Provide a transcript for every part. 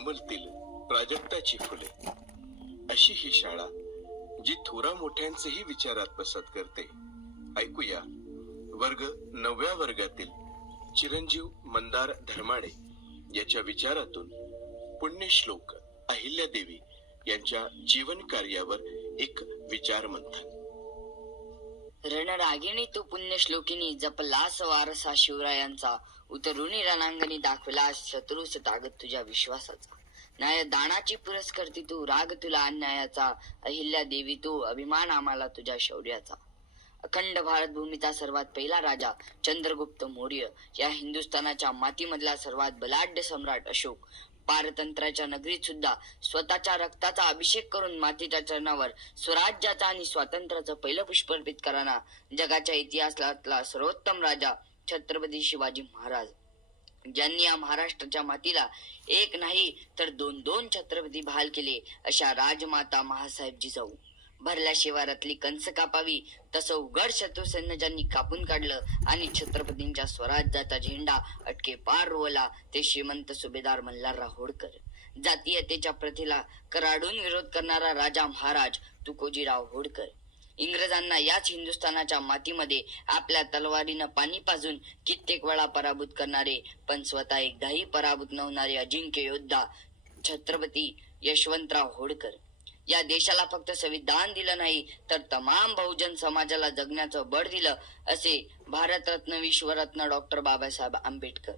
उमलतील प्राजक्ताची फुले, अशी ही शाळा जी थोरा मोठ्यांचेही विचार आत्मसात करते. ऐकूया वर्ग 9व्या वर्गातील चिरंजीव मंदार धर्माडे याच्या विचारातून पुण्यश्लोक अहिल्यादेवी यांच्या जीवन कार्यावर एक विचार मंथन. रणरागिणी तू पुण्यश्लोकिनी, जपलास वारसा शिवरायांचा, उतरुणी रणांगणी दाखवलास शत्रूस तागत तुझ्या विश्वासाचा. न्याय दानाची पुरस्कर्ती तू, राग तुला अन्यायाचा, अहिल्या देवी तू, अभिमान आम्हाला तुझ्या शौर्याचा. अखंड भारत भूमीचा सर्वात पहिला राजा चंद्रगुप्त मौर्य, या हिंदुस्थानाच्या मातीमधला सर्वात बलाढ्य सम्राट अशोक, पारतंत्र्याच्या नगरीत सुद्धा स्वतःच्या रक्ताचा अभिषेक करून मातीच्या चरणावर स्वराज्याचा आणि स्वातंत्र्याचं पहिलं पुष्प अर्पित करणारा जगाच्या इतिहासातला सर्वोत्तम राजा छत्रपती शिवाजी महाराज, ज्यांनी या महाराष्ट्राच्या मातीला एक नाही तर दोन दोन छत्रपती बहाल केले, अशा राजमाता महासाहेब जिजाऊ. भरल्या शिवारातली कंस कापावी तसं उघड शत्रू सैन्य ज्यांनी कापून काढलं आणि छत्रपतींच्या स्वराज्याचा झेंडा अटके पार रोवला, ते श्रीमंत सुभेदार मल्हारराव होळकर. जातीयतेच्या प्रथेला कराडून विरोध करणारा राजा महाराज तुकोजीराव होळकर. इंग्रजांना याच हिंदुस्थानाच्या मातीमध्ये आपल्या तलवारीनं पाणी पाजून कित्येक वेळा पराभूत करणारे, पण स्वतः एकदाही पराभूत न होणारे अजिंक्य योद्धा छत्रपती यशवंतराव होळकर. या देशाला फक्त संविधान दिलं नाही तर तमाम बहुजन समाजाला जगण्याचं बळ दिलं, असे भारतरत्न विश्वरत्न डॉक्टर बाबासाहेब आंबेडकर.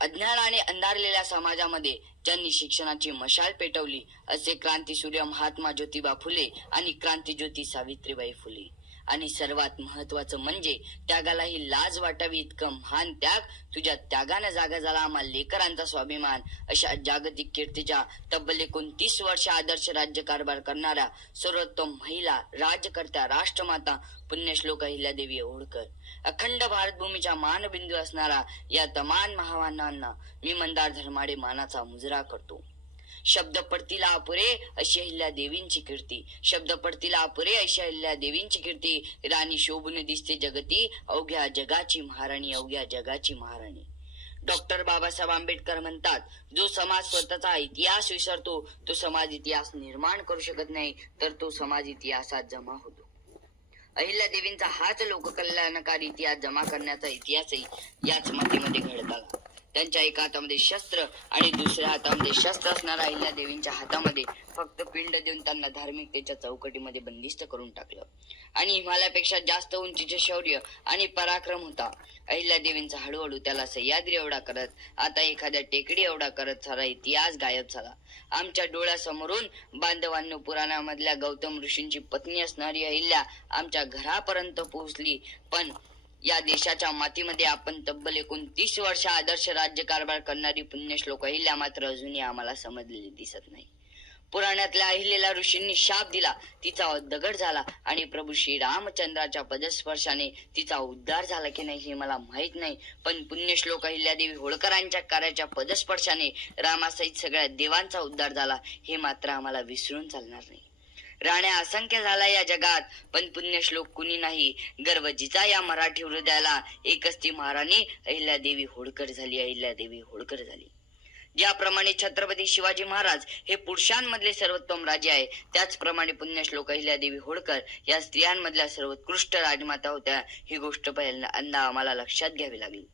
अज्ञानाने अंधारलेल्या समाजामध्ये ज्यांनी शिक्षणाची मशाल पेटवली, असे क्रांतीसूर्य महात्मा ज्योतिबा फुले आणि क्रांतीज्योती सावित्रीबाई फुले. आणि सर्वात महत्वाचं म्हणजे त्यागालाही लाज वाटावी इतकं महान त्याग, तुझ्या त्यागानं जागा झाला आम्हा लेकरांचा स्वाभिमान, अशा जागतिक कीर्तीच्या तब्बल 29 वर्ष आदर्श राज्य कारभार करणाऱ्या सर्वोत्तम महिला राजकर्त्या राष्ट्रमाता पुण्यश्लोक अहिल्यादेवी होळकर. अखंड भारतभूमीच्या मानबिंदू असणारा या तमाम महामानवांना मी मंदार धर्माडे मानाचा मुजरा करतो. शब्द पडतील अपुरे अशी अहिल्या देवींची कीर्ती, शब्द पडतील अपुरे अशी अहिल्या देवींची कीर्ती. राणी शोभून दिसते जगती, अवघ्या जगाची महाराणी, अवघ्या जगाची महाराणी. डॉक्टर बाबासाहेब आंबेडकर म्हणतात, जो समाज स्वतःचा इतिहास विसरतो तो समाज इतिहास निर्माण करू शकत नाही, तर तो समाज इतिहासात जमा होतो. अहिल्या देवींचा हाच लोककल्याणकारी इतिहास जमा करण्याचा इतिहासही याच मातीमध्ये घडत आला. त्यांच्या एका हातामध्ये शस्त्र आणि दुसऱ्या हातामध्ये शस्त्र असणाऱ्या अहिल्या देवींच्या हातामध्ये फक्त पिंड देऊन त्यांना धार्मिकतेच्या चौकटीमध्ये बंदिस्त करून टाकलं. आणि हिमालयापेक्षा जास्त उंचीचे शौर्य आणि पराक्रम होता अहिल्या देवींचा. हळूहळू त्याला सह्याद्री एवढा करत, आता एखाद्या टेकडी एवढा करत सारा इतिहास गायब झाला. आमच्या डोळ्यासमोरून बांधवांनो पुराणामधल्या गौतम ऋषींची पत्नी असणारी अहिल्या आमच्या घरापर्यंत पोहोचली, पण या देशाच्या मातीमध्ये आपण तब्बल 29 वर्ष आदर्श राज्य कारभार करणारी पुण्यश्लोक अहिल्या मात्र अजूनही आम्हाला समजलेली दिसत नाही. पुराणातल्या अहिल्याला ऋषींनी शाप दिला, तिचा दगड झाला आणि प्रभू श्री रामचंद्राच्या पदस्पर्शाने तिचा उद्धार झाला की नाही हे मला माहित नाही, पण पुण्यश्लोक अहिल्यादेवी होळकरांच्या कार्याच्या पदस्पर्शाने रामासहित सगळ्या देवांचा उद्धार झाला हे मात्र आम्हाला विसरून चालणार नाही. राण्या असंख्य झाला या जगात, पण पुण्यश्लोक कुणी नाही. गर्व जिचा या मराठी हृदयाला, एकच ती महाराणी अहिल्यादेवी होळकर झाली, अहिल्यादेवी होळकर झाली. ज्याप्रमाणे छत्रपती शिवाजी महाराज हे पुरुषांमधले सर्वोत्तम राजे आहे, त्याचप्रमाणे पुण्यश्लोक अहिल्यादेवी होळकर या स्त्रियांमधल्या सर्वोत्कृष्ट राजमाता होत्या. ही गोष्ट पहिल्यांदा आम्हाला लक्षात घ्यावी लागली.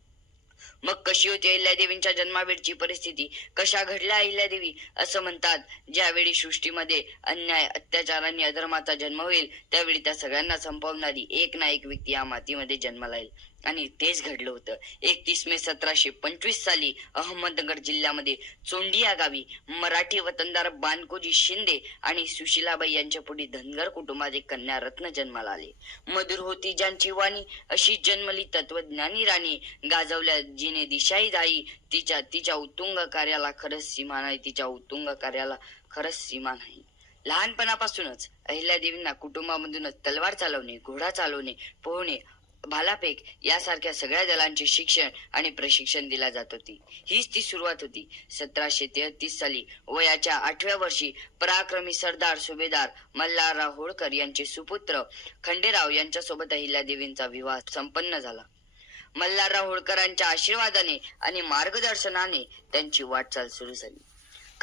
मग कशी होती अहिल्यादेवींच्या जन्मावेळची परिस्थिती, कशा घडल्या अहिल्यादेवी? असं म्हणतात, ज्यावेळी सृष्टीमध्ये अन्याय अत्याचारांनी अधर्माचा जन्म होईल, त्यावेळी त्या सगळ्यांना संपवणारी एक ना एक व्यक्ती या मातीमध्ये जन्माला येईल. आणि तेच घडलं होतं. 31 मे 1725 साली अहमदनगर जिल्ह्यामध्ये चोंडी या गावी मराठी वतनदार बानकोजी शिंदे आणि सुशीलाबाई यांच्या पुढे धनगर कुटुंबात एक कन्या रत्न जन्माला आले. मधुर होती ज्यांची वाणी, अशी जन्मली तत्वज्ञानी राणी. गाजवल्या जिने दिशाही जाई, तिच्या उत्तुंग कार्याला खरंच सीमा नाही, तिच्या उत्तुंग कार्याला खरंच सीमा नाही. लहानपणापासूनच अहिल्यादेवींना कुटुंबामधूनच तलवार चालवणे, घोडा चालवणे, पोहणे, भालाफेक यासारख्या सगळ्या दलांचे शिक्षण आणि प्रशिक्षण दिला जात होती. हीच ती सुरुवात होती. 1733 साली वयाच्या 8व्या वर्षी पराक्रमी सरदार सुभेदार मल्हारराव होळकर यांचे सुपुत्र खंडेराव यांच्यासोबत अहिल्यादेवींचा विवाह संपन्न झाला. मल्हारराव होळकरांच्या आशीर्वादाने आणि मार्गदर्शनाने त्यांची वाटचाल सुरू झाली.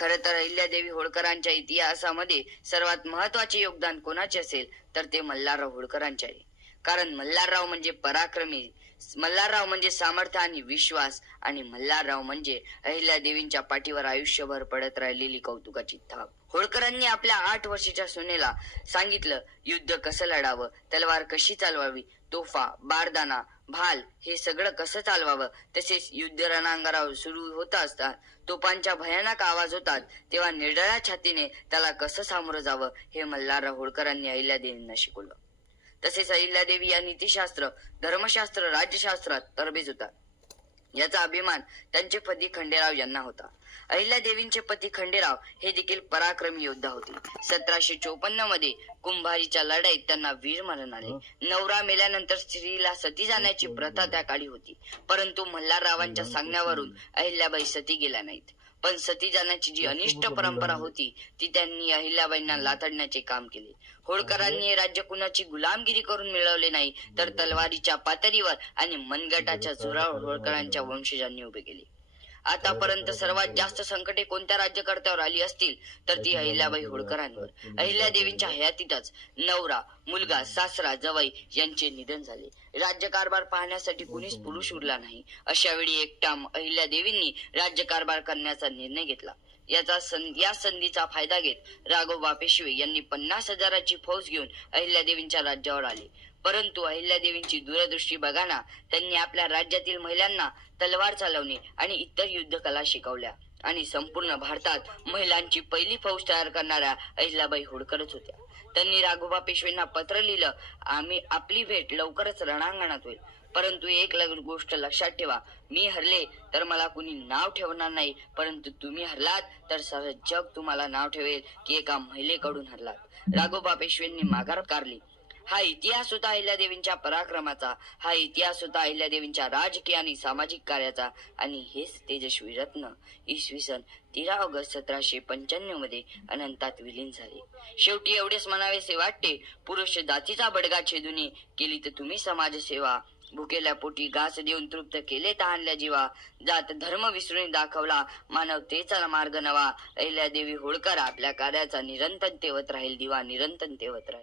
खरं तर अहिल्यादेवी होळकरांच्या इतिहासामध्ये सर्वात महत्वाचे योगदान कोणाचे असेल तर ते मल्हारराव होळकरांचे आहे. कारण मल्हारराव म्हणजे पराक्रमी, मल्हारराव म्हणजे सामर्थ्य आणि विश्वास, आणि मल्हारराव म्हणजे अहिल्यादेवींच्या पाठीवर आयुष्यभर पडत राहिलेली कौतुकाची थाप. होळकरांनी आपल्या 8 वर्षाच्या सुनेला सांगितलं युद्ध कसं लढावं, तलवार कशी चालवावी, तोफा, बारदाना, भाल हे सगळं कसं चालवावं. तसेच युद्ध रणांगणावर सुरू होत असतात तोफांच्या भयानक आवाज होतात तेव्हा निर्दया छातीने त्याला कसं सामोरं जावं हे मल्हारराव होळकरांनी अहिल्यादेवींना शिकवलं. तसेच अहिल्यादेवी या नीतिशास्त्र, धर्मशास्त्र, राज्यशास्त्रात तरबेज होता. याचा अभिमान त्यांचे पती खंडेराव यांना होता. अहिल्यादेवींचे पती खंडेराव हे देखील पराक्रमी योद्धा होते. 1754 मध्ये कुंभारीच्या लढाईत त्यांना वीर मरण आले. नवरा मेल्यानंतर स्त्रीला सती जाण्याची प्रथा त्या काळी होती, परंतु मल्हाररावांच्या सांगण्यावरून अहिल्याबाई सती गेल्या नाहीत. पण सती जाण्याची जी अनिष्ट परंपरा होती ती त्यांनी अहिल्याबाईंना लाथडण्याचे काम केले. होळकरांनी राज्य कुणाची गुलामगिरी करून मिळवले नाही, तर तलवारीच्या पातळीवर आणि मनगटाच्या जोरावर होळकरांच्या वंशजांनी उभे केले. आतापर्यंत सर्वात जास्त संकटे कोणत्या राज्यकर्त्यावर आली असतील तर ती अहिल्याबाई होळकरांवर. अहिल्यादेवींच्या हयातीतच नवरा, मुलगा, सासरा, जावई यांचे निधन झाले. राज्यकारभार पाहण्यासाठी कुणीच पुरुष उरला नाही. अशा वेळी एकटा अहिल्यादेवींनी राज्यकारभार करण्याचा निर्णय घेतला. या संधीचा फायदा घेत राघोबा पेशवे यांनी 50,000ची फौज घेऊन अहिल्यादेवींच्या राज्यावर आले. परंतु अहिल्यादेवींची दूरदृष्टी बघा ना, त्यांनी आपल्या राज्यातील महिलांना तलवार चालवणे आणि इतर युद्ध कला शिकवल्या आणि संपूर्ण भारतात महिलांची पहिली फौज तयार करणाऱ्या अहिल्याबाई होळकरच होत्या. त्यांनी राघोबा पेशवेंना पत्र लिहिलं, आपली भेट लवकरच रणांगणात होईल, परंतु एक गोष्ट लक्षात ठेवा, मी हरले तर मला कुणी नाव ठेवणार नाही, परंतु तुम्ही हरलात तर सारं जग तुम्हाला नाव ठेवेल की एका महिलेकडून हरलात. राघोबा पेशवेंनी माघार काढली. हा इतिहास होता अहिल्यादेवींच्या पराक्रमाचा, हा इतिहास होता अहिल्यादेवींच्या राजकीय आणि सामाजिक कार्याचा, आणि हेच तेजस्वी रत्न इसवी सन 13 ऑगस्ट 1795 मध्ये अनंतात विलीन झाले. शेवटी एवढेच म्हणावेसे वाटते, पुरुष जातीचा बडगा छेदुनी केली तर तुम्ही समाजसेवा, भुकेल्या पोटी घास देऊन तृप्त केले तहानल्या जीवा, जात धर्म विसरून दाखवला मानवतेचा मार्ग नवा. अहिल्यादेवी होळकर आपल्या कार्याचा निरंतर तेवत राहील दिवा, निरंतर तेवत राहील.